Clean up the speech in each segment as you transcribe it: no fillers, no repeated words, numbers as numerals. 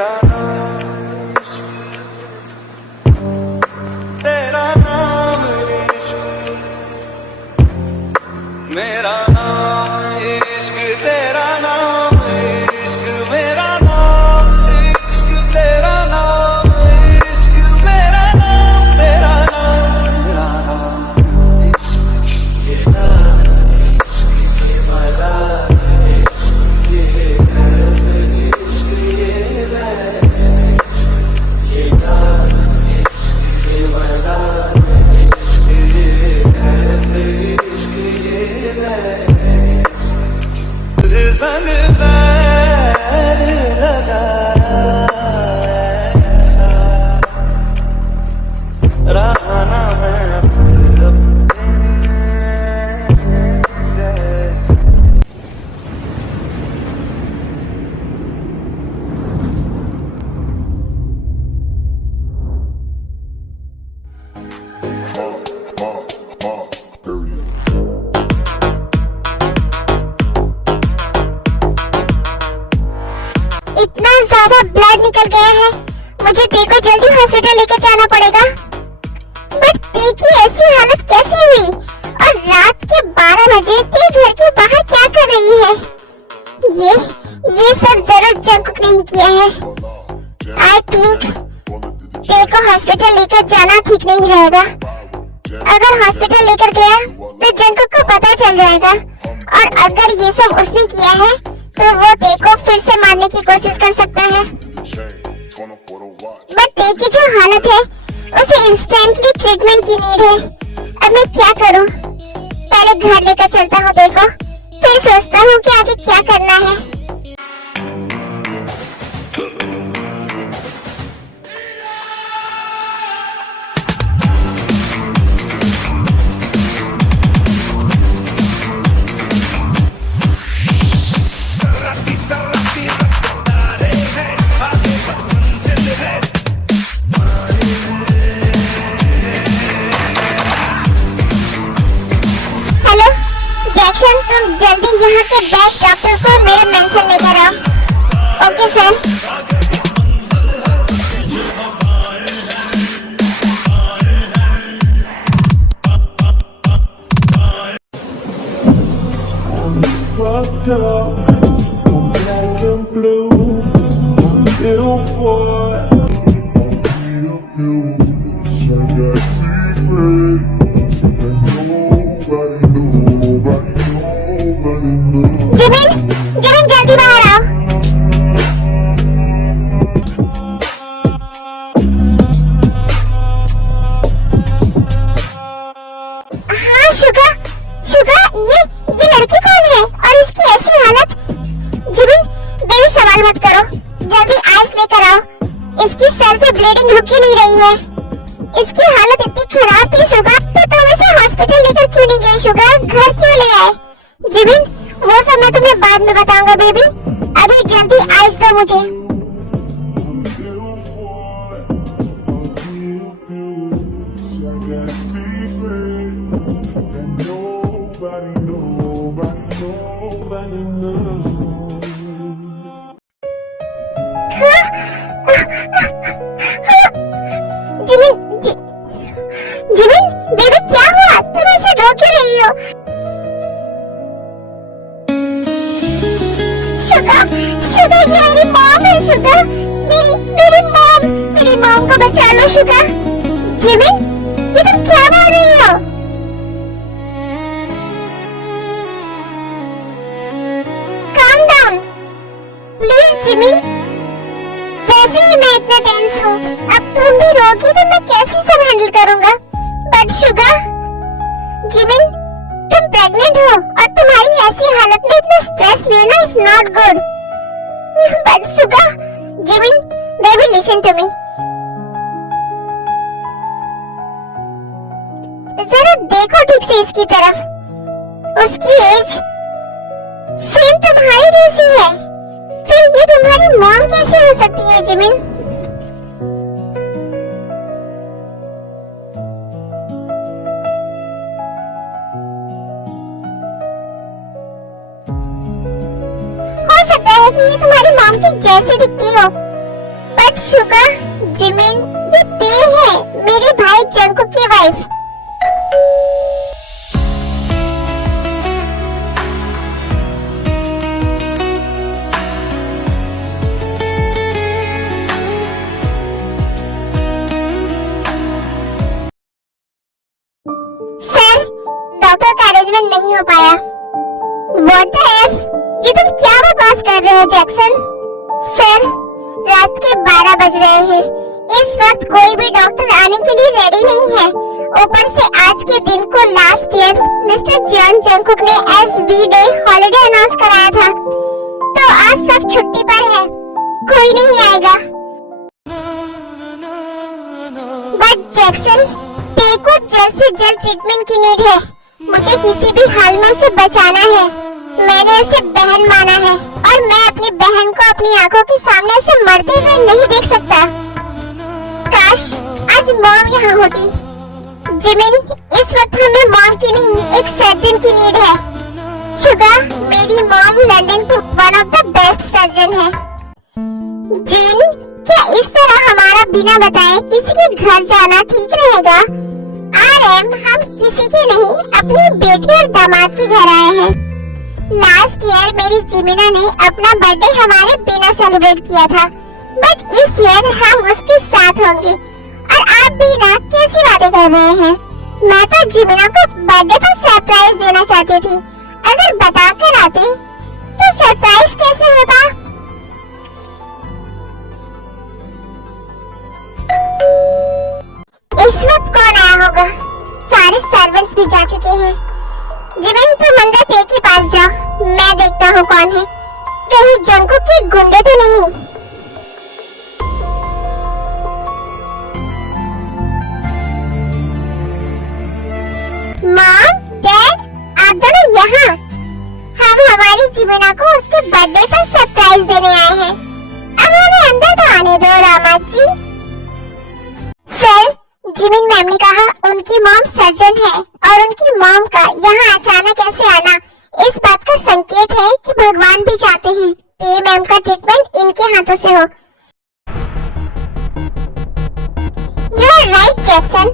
मेरा नाम इश्क, तेरा नाम इश्क, मेरा नाम इश्क, तेरा नाम इश्क, मेरा नाम इश्क, तेरा नाम इश्क, मेरा नाम, तेरा नाम, तेरा नाम इश्क, ये नाम इश्क, ये मजा इश्क, ये दर्द इश्क, ये दर्द इश्क, ये नाम इश्क, ये मजा इश्क, ये दर्द इश्क, ये दर्द तुझे संग पैर लगाया ऐसा रहा ना मैं अपने जैसा। इतना ज्यादा ब्लड निकल गया है, मुझे देखो जल्दी हॉस्पिटल लेकर जाना पड़ेगा। बट देखी ऐसी हालत कैसे हुई, और रात के 12 बजे ते घर के बाहर क्या कर रही है? ये सब जरूर जंकुक नहीं किया है। आई थिंक ते को हॉस्पिटल लेकर जाना ठीक नहीं रहेगा। अगर हॉस्पिटल लेकर गया तो जंकुक को पता चल जाएगा, और अगर ये सब उसने किया है तो वो ते को फिर से मारने की कोशिश कर सकता है। बट ते की जो हालत है उसे इंस्टेंटली ट्रीटमेंट की नीड है। अब मैं क्या करूं? पहले घर लेकर चलता हूं ते को, फिर सोचता हूं कि आगे क्या करना है। तुम जल्दी यहाँ के बेस्ट डॉक्टर को मेरे मेंशन लेकर आओ। Okay sir. Fucked up, I'm black and blue, I'm ill for it. I got secrets that nobody knows. Jimin जल्दी बाहर आओ। हाँ शुगा ये लड़की कौन है और इसकी ऐसी हालत? जिमिन बेबी सवाल मत करो, जल्दी आइस लेकर आओ। इसकी सर से ब्लीडिंग रुक ही नहीं रही है। इसकी हालत इतनी खराब थी शुगा, तो तुम इसे हॉस्पिटल लेकर क्यों नहीं गई शुगा? घर क्यों ले आए? जिमिन वो सब मैं तुम्हें बाद में बताऊंगा बेबी, अभी जल्दी आइस दो मुझे। जिमिन बेबी क्या हुआ? तुम ऐसे रो क्यों रही हो? शुगर ये मेरी मॉम है शुगर, मेरी मॉम को बचा लो शुगर। जिमिन ये तुम क्या बोल रही हो? Calm down please Jimin. वैसे ही मैं इतना टेंस हूँ, अब तुम भी रोगी तो मैं कैसे सब हैंडल करूँगा? बट शुगर जिमिन तुम प्रेग्नेंट हो और तुम्हारी ऐसी हालत में इतना स्ट्रेस लेना is not good. But Suga Jimin baby listen to me, जरा देखो ठीक से इसकी तरफ, उसकी एज सेम तुम्हारी जैसी है, फिर ये तुम्हारी मॉम कैसे हो सकती है जिमिन? कि ये तुम्हारी मॉम की जैसे दिखती हो, बट शुगर, जिमिन, ये ते है मेरे भाई जंकुक की वाइफ। सर, डॉक्टर का अरेंजमेंट नहीं हो पाया। What the F? ये तुम क्या बकवास कर रहे हो जैक्सन? सर, रात के 12 बज रहे हैं। इस वक्त कोई भी डॉक्टर आने के लिए रेडी नहीं है। ऊपर से आज के दिन को last year mister John Jungkook ने S V day holiday announce कराया था, तो आज सब छुट्टी पर है, कोई नहीं आएगा। बट जैक्सन, देखो जल्द से जल्द ट्रीटमेंट की नीड है। मुझे किसी भी हाल में उसे बचाना है। मैंने उसे बहन माना है और मैं अपनी बहन को अपनी आंखों के सामने से मरते हुए नहीं देख सकता। काश आज मॉम यहाँ होती। जिमिन, इस वक्त हमें मॉम की नहीं, एक सर्जन की नीड है। शुगर, मेरी मॉम लंदन की one of the best surgeon है। जीन, क्या इस तरह हमारा बिना बताए किसी के घर जाना ठीक रहेगा? आरएम, हम किसी के नहीं, अपनी बेटी और दामाद के घर आए हैं। लास्ट ईयर मेरी जिमिना ने अपना बर्थडे हमारे बिना सेलिब्रेट किया था, बट इस ईयर हम उसके साथ होंगे। और आप भी ना कैसी बातें कर रहे हैं? मैं तो जिमिना को बर्थडे पर सरप्राइज देना चाहती थी। अगर बता कर आते तो सरप्राइज कैसे होता? इस वक्त कौन आया होगा? सारे सर्वेंट्स भी जा चुके हैं। जिमिन, तुम अंदर ते के पास जाओ, मैं देखता हूँ कौन है। कहीं जंकुक के गुंडे तो नहीं? मॉम, डैड, आप दोनों यहाँ? हम हमारी जिमिना को उसके बर्थडे पर सरप्राइज देने आए हैं। अब हमें अंदर तो आने दो रामात जी। सर, जिमिन मैम ने कहा उनकी मॉम सर्जन है और उनकी मॉम का यहाँ अचानक ऐसे आना इस बात का संकेत है कि भगवान भी चाहते हैं ते मैम का ट्रीटमेंट इनके हाथों से हो। You are right Jackson.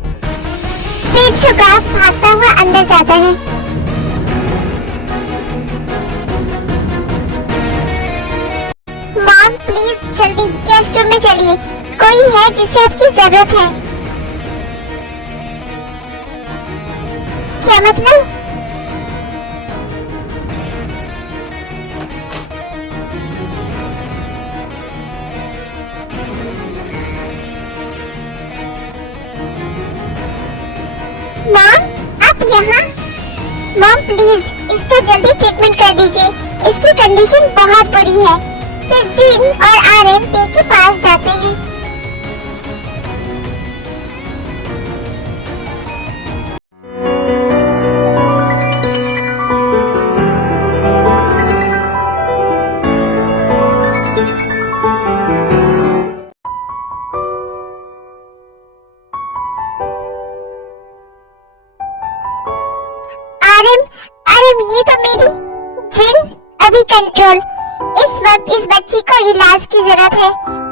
फिर शुगर भागता हुआ अंदर जाता है। मॉम, प्लीज जल्दी गेस्ट रूम में चलिए, कोई है जिसे आपकी जरूरत है। क्या मतलब? मॉम, आप यहाँ? मॉम प्लीज इसको जल्दी ट्रीटमेंट कर दीजिए, इसकी कंडीशन बहुत बुरी है। फिर जीन और आरएम ते के पास जाते हैं। आरएम, ये तो मेरी जिन, अभी कंट्रोल। इस वक्त इस बच्ची को इलाज की जरूरत है,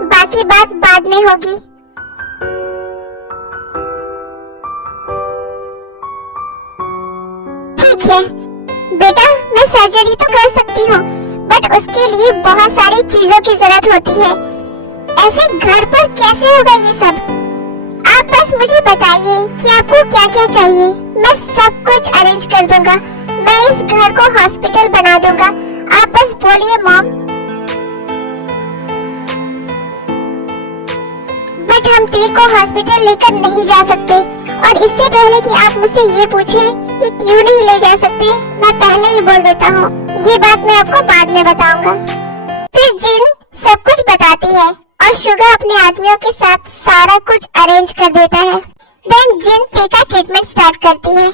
बाकी बात बाद में होगी। ठीक है बेटा, मैं सर्जरी तो कर सकती हूँ, बट उसके लिए बहुत सारी चीजों की जरूरत होती है। ऐसे घर पर कैसे होगा ये सब? आप बस मुझे बताइए कि आपको क्या क्या चाहिए, मैं सब कुछ अरेंज कर दूंगा। मैं इस घर को हॉस्पिटल बना दूंगा, आप बस बोलिए मॉम। बट हम ते को हॉस्पिटल लेकर नहीं जा सकते, और इससे पहले कि आप मुझसे ये पूछें कि क्यों नहीं ले जा सकते, मैं पहले ही बोल देता हूँ, ये बात मैं आपको बाद में बताऊंगा। फिर जिन सब कुछ बताती है और शुगर अपने आदमियों के साथ सारा कुछ अरेंज कर देता है। देन जिन ते का ट्रीटमेंट स्टार्ट करती है।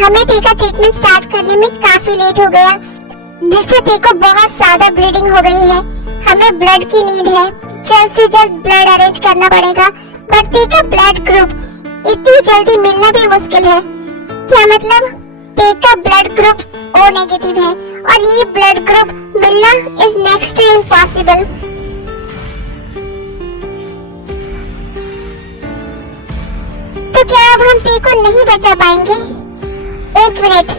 हमें ती का ट्रीटमेंट स्टार्ट करने में काफी लेट हो गया, जिससे ती को बहुत ज्यादा ब्लीडिंग हो गई है। हमें ब्लड की नीड है, जल्द से जल्द ब्लड अरेंज करना पड़ेगा। बट ती का ब्लड ग्रुप इतनी जल्दी मिलना भी मुश्किल है। क्या मतलब? ती का ब्लड ग्रुप O नेगेटिव है और ये ब्लड ग्रुप मिलना इज नेक्स्ट टू इम्पॉसिबल। तो क्या अब हम ती को नहीं बचा पाएंगे? एक मिनट,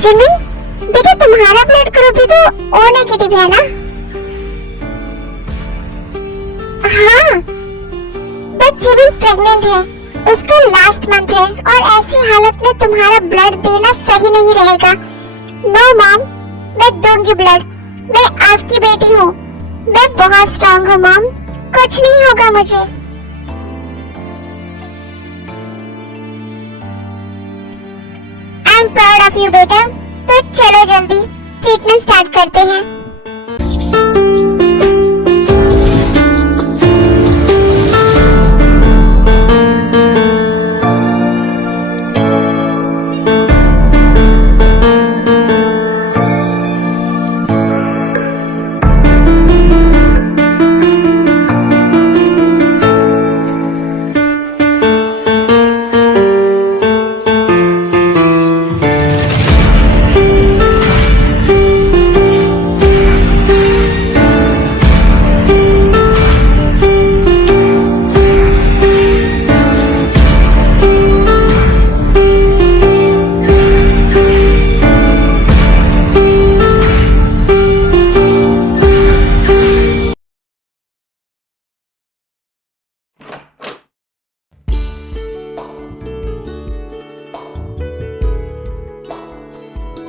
जिमिन बेटा तुम्हारा ब्लड ग्रुप भी तो O नेगेटिव है ना? हाँ, बट जिमिन प्रेग्नेंट है, उसका लास्ट मंथ है और ऐसी हालत में तुम्हारा ब्लड देना सही नहीं रहेगा। नो मॉम, मैं दूंगी ब्लड। मैं आपकी बेटी हूँ, मैं बहुत स्ट्रांग हूँ मॉम, कुछ नहीं होगा मुझे। I am proud of you बेटा। तो चलो जल्दी ट्रीटमेंट स्टार्ट करते हैं।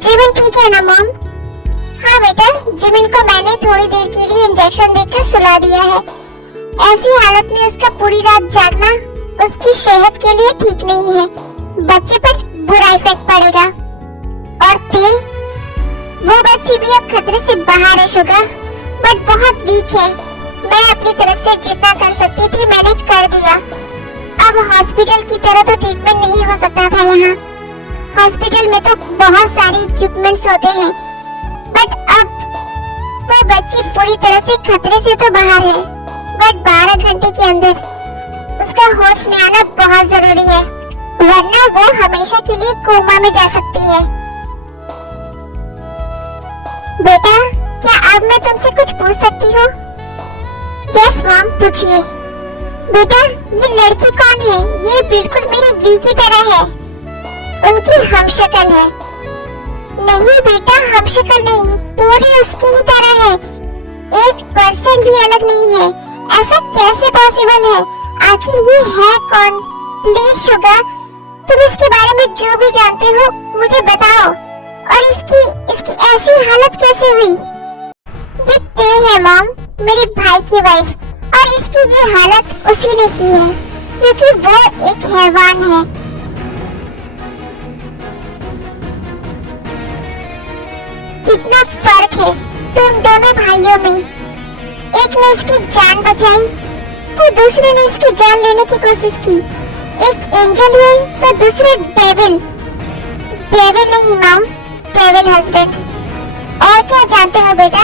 जिमिन ठीक है ना मॉम? हाँ बेटा, जिमिन को मैंने थोड़ी देर के लिए इंजेक्शन देकर सुला दिया है। ऐसी हालत में उसका पूरी रात जागना उसकी सेहत के लिए ठीक नहीं है, बच्चे पर बुरा इफेक्ट पड़ेगा। और ती, वो बच्ची भी अब खतरे से बाहर है शुगर, बट बहुत वीक है। मैं अपनी तरफ से जितना कर सकती थी मैंने कर दिया। अब हॉस्पिटल की तरह तो ट्रीटमेंट नहीं हो सकता था यहाँ। हॉस्पिटल में तो बहुत सारे इक्विपमेंट्स होते हैं, बट अब वो बच्ची पूरी तरह से खतरे से तो बाहर है, बट 12 घंटे के अंदर उसका होश में आना बहुत जरूरी है, वरना वो हमेशा के लिए कोमा में जा सकती है। बेटा, क्या अब मैं तुमसे कुछ पूछ सकती हूँ? यस मॉम, पूछिए। बेटा, ये लड़की कौन है? ये बिल्कुल मेरी वी की तरह है, उनकी हमशक्ल है। नहीं बेटा, हमशक्ल नहीं, पूरी उसकी ही तरह है, 1% भी अलग नहीं है। ऐसा कैसे पॉसिबल है? आखिर ये है कौन? प्लीज शुगर, तुम इसके बारे में जो भी जानते हो मुझे बताओ। और इसकी ऐसी हालत कैसे हुई? ये ते है मॉम, मेरे भाई की वाइफ, और इसकी ये हालत उसी ने की है, क्योंकि वो एक हैवान है। कितना फर्क है तुम दोनों भाइयों में। एक ने इसकी जान बचाई तो दूसरे ने इसकी जान लेने की कोशिश की। एक एंजल है तो दूसरे डेविल। डेविल नहीं मॉम, डेविल हस्बैंड। और क्या जानते हो बेटा?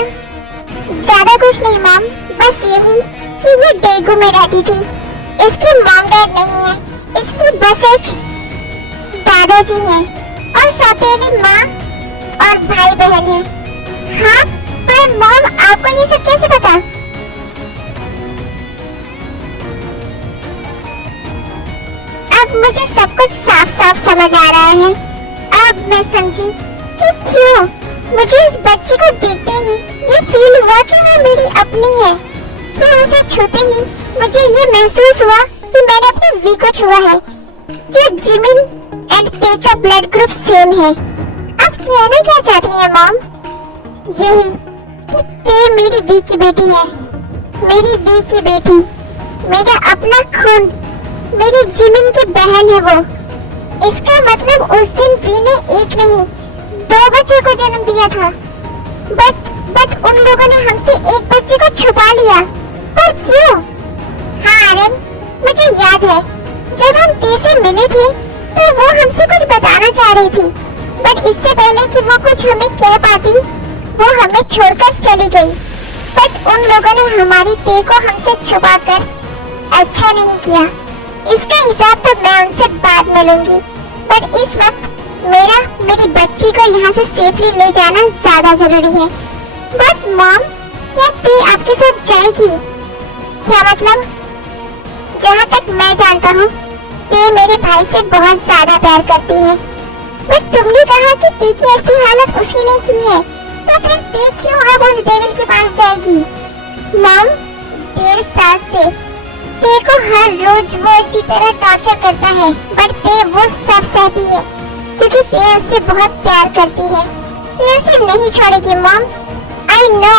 ज्यादा कुछ नहीं मॉम, बस यही कि ये डेगू में रहती थी। इसकी मॉम डैड नहीं है, इसकी बस एक दादाजी है और सौतेली माँ और भाई बहन है। हाँ, पर मॉम आपको ये सब कैसे पता? अब मुझे सब कुछ साफ साफ समझ आ रहा है। अब मैं समझी कि क्यों मुझे इस बच्ची को देखते ही ये फील हुआ कि वो मेरी अपनी है। क्यों उसे छूते ही मुझे ये महसूस हुआ कि मैंने अपने वी को छुआ है। क्यों जिमिन एंड ते का ब्लड ग्रुप सेम है। आप कहना क्या चाहती हैं मॉम? यही कि ते मेरी वी की बेटी है, मेरी वी की बेटी, मेरा अपना खून, मेरी जिमिन की बहन है वो। इसका मतलब उस दिन वी ने एक नहीं 2 बच्चों को जन्म दिया था, बट उन लोगों ने हमसे एक बच्चे को छुपा लिया। पर क्यों? हाँ आर्यन, मुझे याद है जब हम ते से मिले थे तो वो हमसे कुछ बताना चाह रही थी, बट इससे पहले कि वो कुछ हमें कह पाती, वो हमें छोड़कर चली गई। बट उन लोगों ने हमारी ते को हमसे छुपाकर अच्छा नहीं किया। इसका हिसाब तो मैं उनसे बाद में लूंगी, बट इस वक्त मेरी बच्ची को यहाँ से सेफली ले जाना ज्यादा जरूरी है। बट मॉम, क्या ते आपके साथ जाएगी? क्या मतलब? जहाँ तक मैं जानता हूँ, ते मेरे भाई से बहुत ज्यादा प्यार करती है। बट तुमने कहा कि ते की ऐसी हालत उसी ने की है, तो फिर ते क्यों अब उस डेविल के पास जाएगी? मॉम, 1.5 साल से ते को हर रोज वो इसी तरह टॉर्चर करता है, बट ते वो सब सहती है क्योंकि ते उससे बहुत प्यार करती है। ते उसे नहीं छोड़ेगी मॉम, आई नो।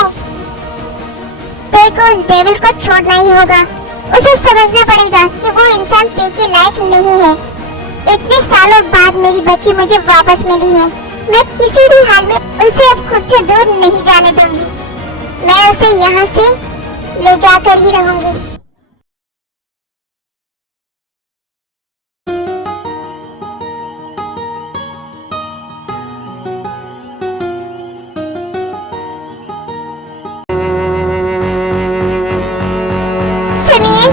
ते को उस डेविल को छोड़ना ही होगा। उसे समझना पड़ेगा कि वो इंसान ते के लायक नहीं है। इतने सालों बाद मेरी बच्ची मुझे वापस मिली है। मैं किसी भी हाल में उसे अब खुद से दूर नहीं जाने दूंगी। मैं उसे यहाँ से ले जाकर ही रहूंगी। सुनिए,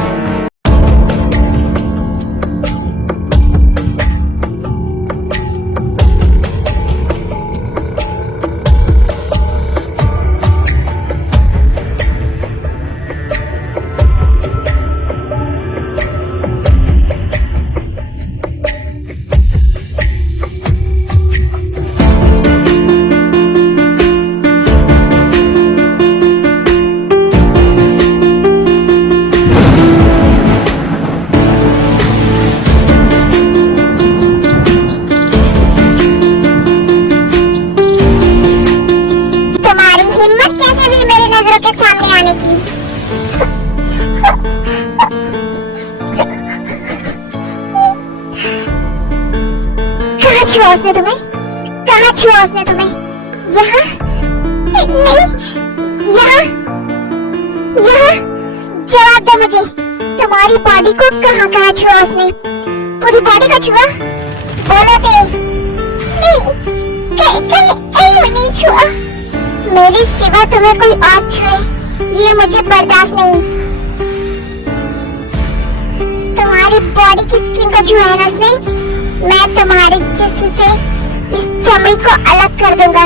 छुआ उसने तुम्हें? कहाँ छुआ उसने तुम्हें? यहाँ? नहीं, यहाँ? यहाँ? जवाब दो मुझे। तुम्हारी बॉडी को कहाँ छुआ उसने? पूरी बॉडी को छुआ? बोलो ते। नहीं, कहीं भी नहीं छुआ। मेरे सिवा तुम्हें कोई और छुए, ये मुझे बर्दाश्त नहीं। तुम्हारी बॉडी की स्किन को छुआ है ना उसने? मैं तुम्हारे जिस्म से इस चमड़ी को अलग कर दूंगा।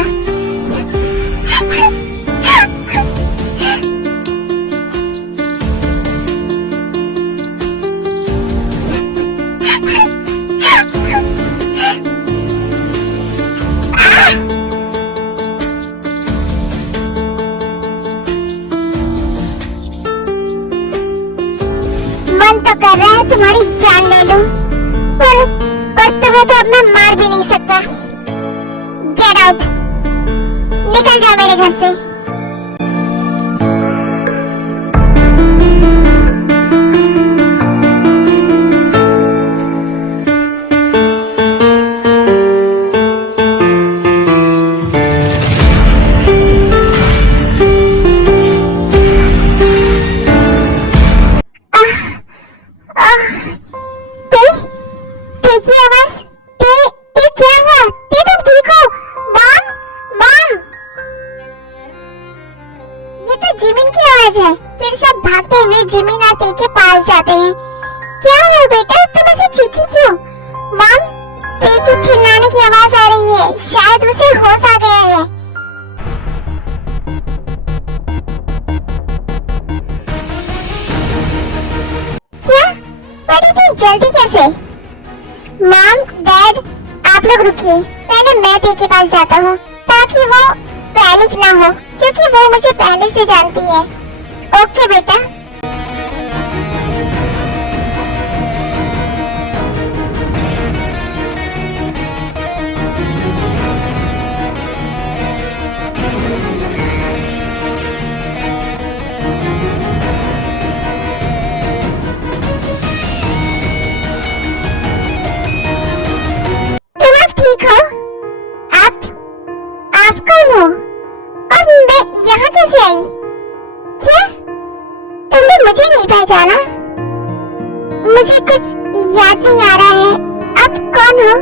मन तो कर रहा है तुम्हारी जान ले लूं, पर तुम्हें तो अब मैं मार भी नहीं सकता। गेट आउट, निकल जाओ मेरे घर से। है। फिर सब भागते हुए जिमिन और ते के पास जाते हैं। क्या हुआ बेटा, तुम ऐसे चीखी क्यों? मॉम, ते की चिल्लाने की आवाज आ रही है, शायद उसे होश आ गया है। क्या? बट इतनी जल्दी कैसे? मॉम, डैड, आप लोग रुकिए, पहले मैं ते के पास जाता हूँ ताकि वो पैनिक ना हो, क्योंकि वो मुझे पहले से जानती है। ओके बेटा। तुम अब ठीक हो? आप कौन हो? और मैं यहाँ कैसे आई? क्या? तुमने मुझे नहीं पहचाना? मुझे कुछ याद नहीं आ रहा है। आप कौन हो?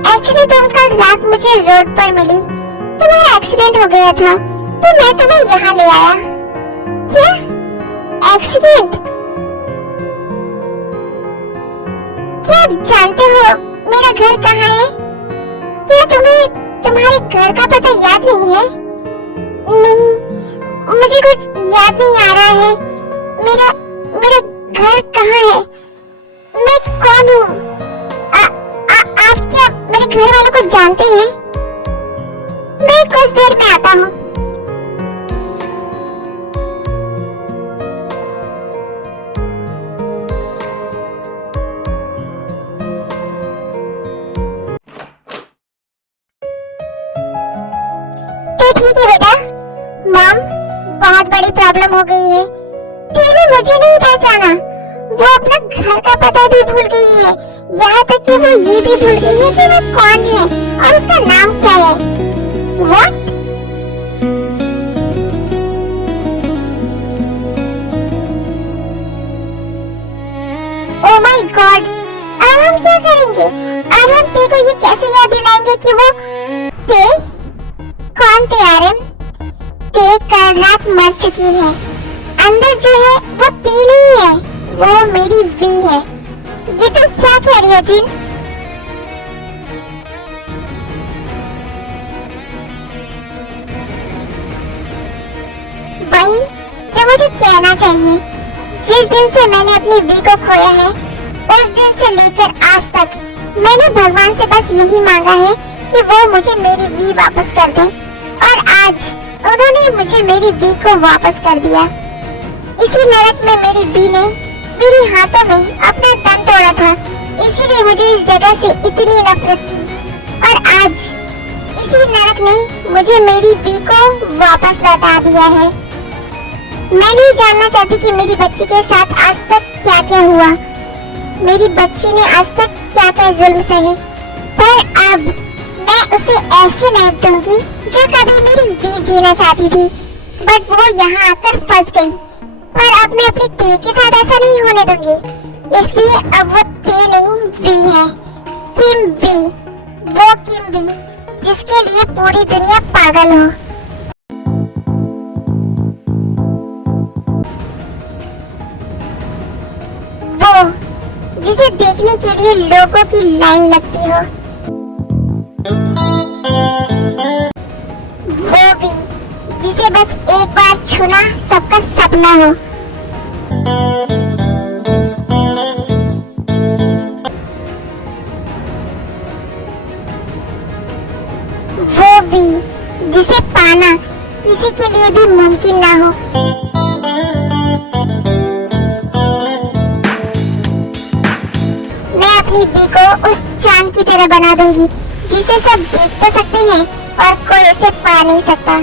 एक्चुअली तुम कल रात मुझे रोड पर मिली। तुम्हारा एक्सीडेंट हो गया था तो मैं तुम्हें यहाँ ले आया। क्या एक्सीडेंट? क्या आप जानते हो मेरा घर कहाँ है? क्या तुम्हें तुम्हारे घर का पता याद नहीं है? नहीं, मुझे कुछ याद नहीं आ रहा है। मेरा मेरा घर कहाँ है? मैं कौन हूँ? आप क्या मेरे घर वालों को जानते हैं? मैं कुछ देर में आता हूँ। तो ठीक है बेटा। मॉम, बहुत बड़ी प्रॉब्लम हो गई है। टीवी मुझे नहीं पहचाना। वो अपना घर का पता भी भूल गई है। यहाँ तक कि वो ये भी भूल गई है कि वो कौन है और उसका नाम क्या है। What? Oh my God! अब हम क्या करेंगे? अब हम ते को ये कैसे याद दिलाएंगे कि वो ते? कौन थे आर्यन? ते कल रात मर चुकी है। अंदर जो है वो ते नहीं है, वो मेरी वी है। ये तुम क्या कह रही हो जिन? वही जो मुझे कहना चाहिए। जिस दिन से मैंने अपनी वी को खोया है, उस दिन से लेकर आज तक मैंने भगवान से बस यही मांगा है कि वो मुझे मेरी वी वापस कर दे। और आज उन्होंने मुझे मेरी वी को वापस कर दिया। इसी नरक में मेरी वी ने मेरे हाथों में अपना दम तोड़ा था। इसीलिए मुझे इस जगह से इतनी नफरत थी। और आज इसी नरक ने मुझे मेरी वी को वापस लौटा दिया है। मैं नहीं जानना चाहती कि मेरी बच्ची के साथ आज तक क्या क्या हुआ। मेरी बच्ची ने आज तक क्या क्या जुल्म सहे। पर अब मैं उसे ऐसी लाइफ दूंगी जो कभी मेरी वी जीना चाहती थी, बट वो यहाँ आकर फंस गई। पर अब मैं अपनी ते के साथ ऐसा नहीं होने दूंगी। इसलिए अब वो ते नहीं वी है, किम वी। वो किम वी जिसके लिए पूरी दुनिया पागल हो। वो जिसे देखने के लिए लोगों की लाइन लगती हो। वो भी जिसे बस एक बार छूना सबका सपना हो। वो भी जिसे पाना किसी के लिए भी मुमकिन ना हो। मैं अपनी वी को उस चांद की तरह बना दूंगी जिसे सब देख तो सकते हैं और कोई उसे पा नहीं सकता।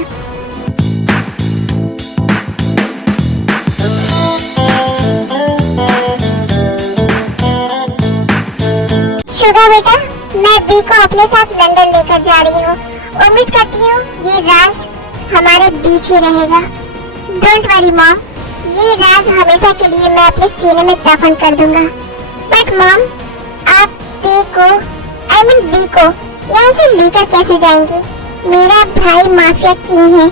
शुगा बेटा, मैं वी को अपने साथ लंदन लेकर जा रही हूँ। उम्मीद करती हूँ ये राज हमारे बीच ही रहेगा। डोंट वरी मॉम, ये राज हमेशा के लिए मैं अपने सीने में दफन कर दूंगा। बट मॉम, आप ते को वी को यहाँ से लेकर कैसे जाएंगी? मेरा भाई माफिया किंग है।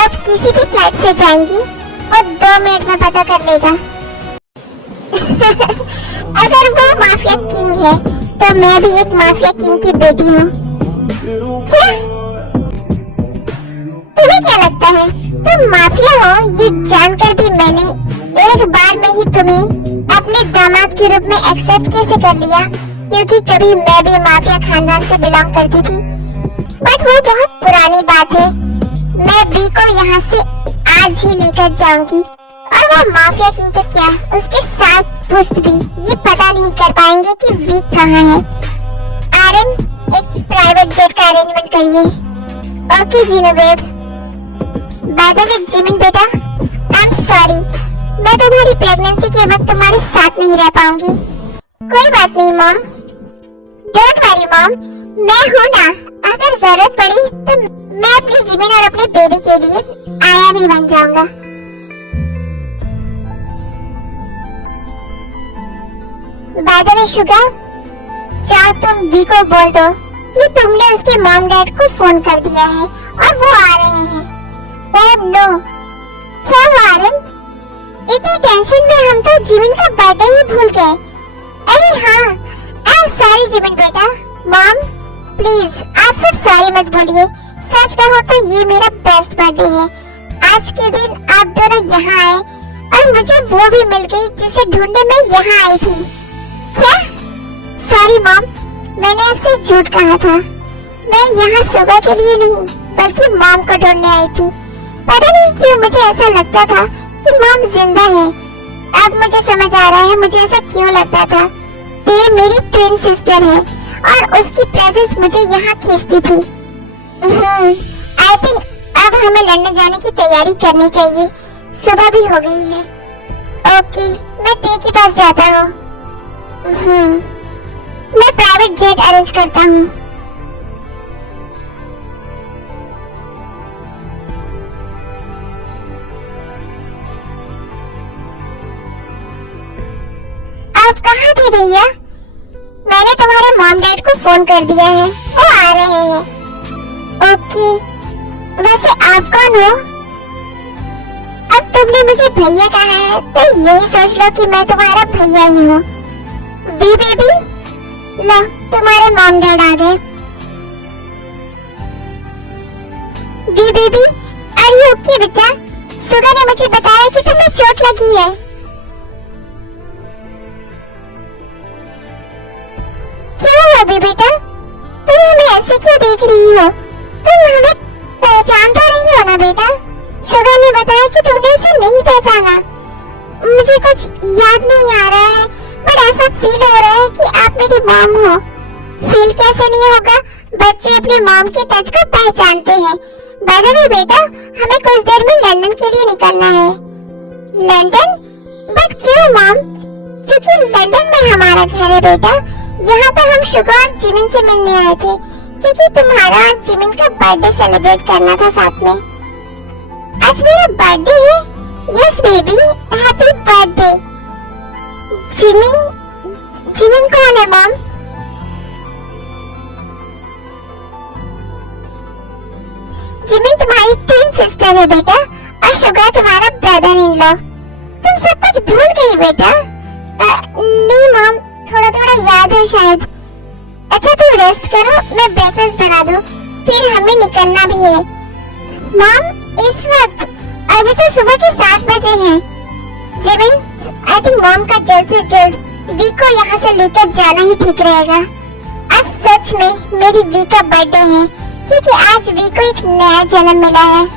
आप किसी भी फ्लाइट से जाएंगी और 2 मिनट में पता कर लेगा। अगर वो माफिया किंग है तो मैं भी एक माफिया किंग की बेटी हूँ। क्या? तुम्हें क्या लगता है तुम माफिया हो? ये जानकर भी मैंने एक बार में ही तुम्हें अपने दामाद के रूप में एक्सेप्ट कैसे कर लिया? क्योंकि कभी मैं भी माफिया खानदान से बिलोंग करती थी। बट वो बहुत पुरानी बात है। मैं वी को यहाँ से आज ही लेकर जाऊंगी। और वो माफिया किंग तो क्या, उसके साथ पुस्त भी ये पता नहीं कर पाएंगे कि वी कहाँ है। आर्यन, एक प्राइवेट जेट का अरेंजमेंट करिए। Okay Jeno babe. By the way Jimin बेटा, आई एम सॉरी, मैं तुम्हारी प्रेगनेंसी के वक्त तुम्हारे साथ नहीं रह पाऊंगी। कोई बात नहीं मॉम, डोंट वरी मॉम, मैं हूँ ना। अगर जरूरत पड़ी तो मैं अपनी जिमिन और अपने बेबी के लिए आया भी बन जाऊंगा। बाय द वे शुगर, जाओ तुम वी को बोल दो कि तुमने उसके मॉम डैड को फोन कर दिया है और वो आ रहे हैं। ओह नो, क्या हुआ आर्यन? इतनी टेंशन में हम तो जिमिन का बर्थडे ही भूल गए। अरे हाँ, आई एम सॉरी जिमिन बेटा। मॉम प्लीज आप सब सॉरी मत बोलिए, सच कहो तो ये मेरा बेस्ट बर्थडे है। आज के दिन आप दोनों यहाँ आए और मुझे वो भी मिल गई जिसे ढूंढने मैं यहाँ आई थी। क्या? सॉरी मॉम, मैंने आपसे झूठ कहा था। मैं यहाँ सुबह के लिए नहीं बल्कि मॉम को ढूंढने आई थी। पता नहीं क्यों मुझे ऐसा लगता था कि मॉम जिंदा है। अब मुझे समझ आ रहा है मुझे ऐसा क्यों लगता था। ये मेरी ट्विन सिस्टर है और उसकी प्रेजेंस मुझे यहाँ खींचती थी। आई थिंक अब हमें लंदन जाने की तैयारी करनी चाहिए, सुबह भी हो गई है। ओके, मैं ते के पास जाता हूँ। मैं प्राइवेट जेट अरेंज करता हूँ। आप कहाँ थे भैया? मैंने तुम्हारे मॉम डैड को फोन कर दिया है, वो आ रहे हैं। ओके, वैसे आप कौन हो? अब तुमने मुझे भैया कहा है तो यही सोच लो कि मैं तुम्हारा भैया ही हूँ। वी बेबी, लो तुम्हारे मॉम डैड आ गए। V baby, are you okay बेटा? सुगा ने मुझे बताया कि तुम्हें चोट लगी है। क्या हुआ बेटा? तुम हमें ऐसे क्यों देख रही हो? तुम हमें पहचान तो रही हो ना बेटा? शुगर ने बताया कि तुमने इसे नहीं पहचाना। मुझे कुछ याद नहीं आ रहा है, पर ऐसा फील हो रहा है कि आप मेरी मॉम हो। फील कैसे नहीं होगा, बच्चे अपने मॉम के टच को पहचानते हैं। बाय द वे बेटा, हमें कुछ देर में लंदन के लिए निकलना है। लंदन? बट क्यों मॉम? क्योंकि लंदन में हमारा घर है बेटा। यहाँ तो हम शुगर और जिमिन से मिलने आए थे, क्योंकि तुम्हारा और जिमिन का बर्थडे सेलिब्रेट करना था साथ में। आज मेरा बर्थडे है। Yes baby, happy birthday. Jimin कौन है मॉम? जिमिन तुम्हारी ट्विन सिस्टर है बेटा, और शुगर तुम्हारा ब्रदर इन लॉ। तुम सब कुछ भूल गई बेटा। नहीं मॉम, थोड़ा थोड़ा याद है शायद। अच्छा तुम रेस्ट करो, मैं ब्रेकफास्ट बना दूं, फिर हमें निकलना भी है। मॉम इस वक्त अभी तो सुबह के 7 बजे हैं। जिमिन, आई थिंक मॉम का जल्द से जल्द वी को यहाँ से लेकर जाना ही ठीक रहेगा। आज सच में मेरी वी का बर्थडे है, क्योंकि आज वी को एक नया जन्म मिला है।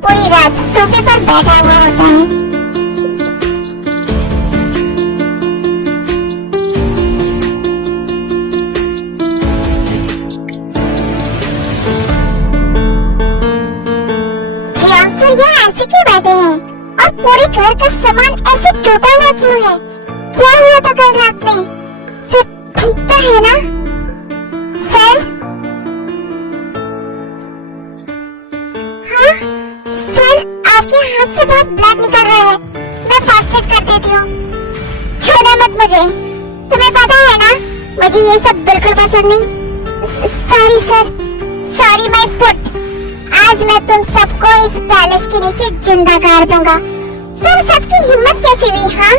पूरी रात सोफे पर बैठा हुआ होता है। जियांसर यहाँ ऐसे क्यों बैठे हैं? और पूरे घर का सामान ऐसे टूटा हुआ क्यों है? क्या हुआ था कल रात में? सब ठीक तो है ना? सर? हाँ? सर, आपके हाथ से बहुत ब्लड निकल रहा है। मैं फास्ट चेक कर देती हूँ। छोड़ो मत मुझे। तुम्हें पता है ना, मुझे ये सब बिल्कुल पसंद नहीं। Sorry sir, sorry my foot. आज मैं तुम सबको इस पैलेस के नीचे जिंदा गाड़ दूंगा। तुम सबकी हिम्मत कैसे हुई? हाँ,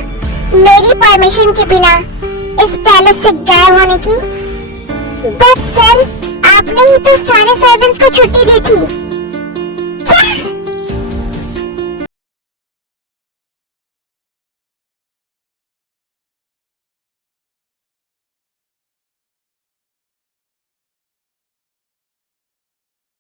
मेरी परमिशन के बिना इस पैलेस से गायब होने की? बट सर, आपने ही तो सारे सर्वेंट्स को छुट्टी दी थी।